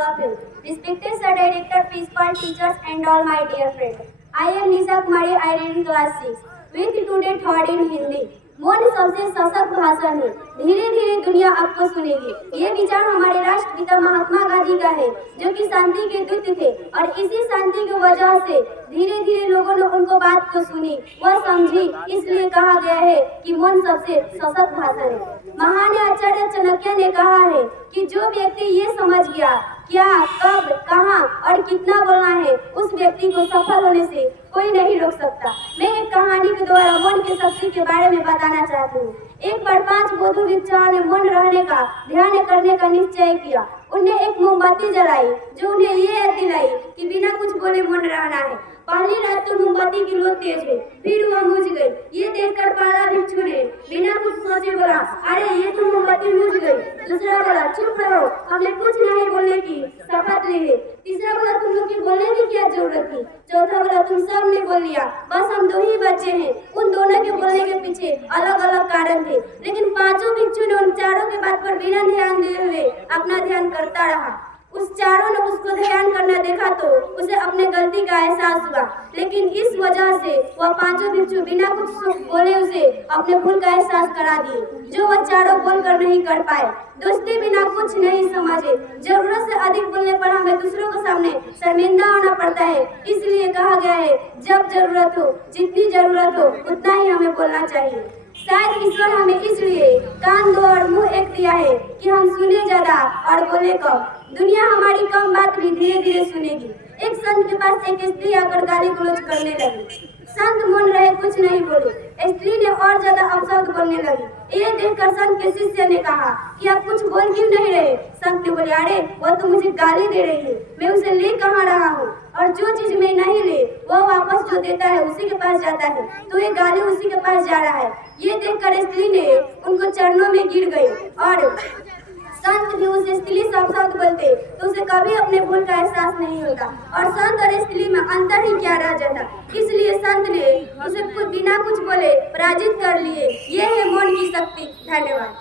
Respected Sir Director, Principal, teachers and all my dear friends. I am Nisha Kumari, I read in class 6. With today third in Hindi. मौन सबसे सशक्त भाषा है, धीरे धीरे दुनिया आपको सुनेगी। ये विचार हमारे राष्ट्रपिता महात्मा गांधी का है, जो कि शांति के दूत थे और इसी शांति की वजह से धीरे धीरे लोगों ने उनको बात को सुनी, वह समझी। इसलिए कहा गया है कि मौन सबसे सशक्त भाषा है। महान आचार्य चाणक्य ने कहा है कि जो व्यक्ति ये समझ गया क्या, कब, कहाँ और कितना बोलना है, उस व्यक्ति को सफल होने से कोई नहीं रोक सकता। मैं एक कहानी के द्वारा मौन की शक्ति के बारे में बताना चाहती हूँ। एक बार 5 बौद्ध भिक्षुओं ने मौन रहने का, ध्यान करने का निश्चय किया। उन्हें एक मोमबत्ती जलाई, जो उन्हें ये याद दिलाई कि बिना कुछ बोले मौन रहना है। पहली रात तो मोमबत्ती की लो तेज है, फिर वह बुझ गई। ये देखकर पहला भिक्षु ने बिना कुछ सोचे बोला, अरे ये तो मोमबत्ती बुझ गई। दूसरा बोला, चुप रहो, हमने कुछ नहीं बोलने की शपथ ली है। तीसरा बोला, तुम लोग की बोलने की क्या जरूरत थी। चौथा बोला, तुम सब ने बोल लिया, बस हम 2 ही बच्चे हैं। उन दोनों के बोलने के पीछे अलग अलग कारण थे, लेकिन पांचों भिक्षु ने उन चारों की बात पर बिना ध्यान दिए हुए अपना ध्यान करता रहा। उस चारों ने उसको ध्यान करना देखा तो उसे अपने गलती का एहसास हुआ, लेकिन इस वजह से वह पांचों भिक्षु बिना कुछ बोले उसे अपने भूल का एहसास करा दिए, जो वह चारों बोलकर नहीं कर पाए। दोस्ती बिना कुछ नहीं समझे। जरूरत से अधिक बोलने पर हमें दूसरों के सामने शर्मिंदा होना पड़ता है। इसलिए कहा गया है, जब जरूरत हो, जितनी जरूरत हो, उतना ही हमें बोलना चाहिए। शायद ईश्वर हमें इसलिए कान 2 और मुंह 1 दिया है कि हम सुने ज्यादा और बोले कम। दुनिया हमारी कम बात भी धीरे धीरे सुनेगी। एक संत के पास एक स्त्री आकर गाली गलौज करने लगी। संत मौन रहे, कुछ नहीं बोले। स्त्री ने और ज्यादा अपशब्द बोलने लगी। ये देखकर संत के शिष्य ने कहा कि आप कुछ बोल क्यों नहीं रहे। संत ने बोले, अरे वह तो मुझे गाली दे रही है, मैं उसे ले कहाँ रहा हूँ, और जो चीज मैं नहीं ले वह वापस जो देता है उसी के पास जाता है, तो ये गाली उसी के पास जा रहा है। ये देखकर स्त्री ने उनको चरणों में गिर गई और संत भी उस स्त्री से अपशब्द बोलते तो उसे कभी अपने भूल का एहसास नहीं होता और संत और स्त्री में अंतर ही क्या रह जाता। इसलिए संत ने उसे बिना कुछ बोले पराजित कर लिए। ये है मौन की शक्ति। धन्यवाद।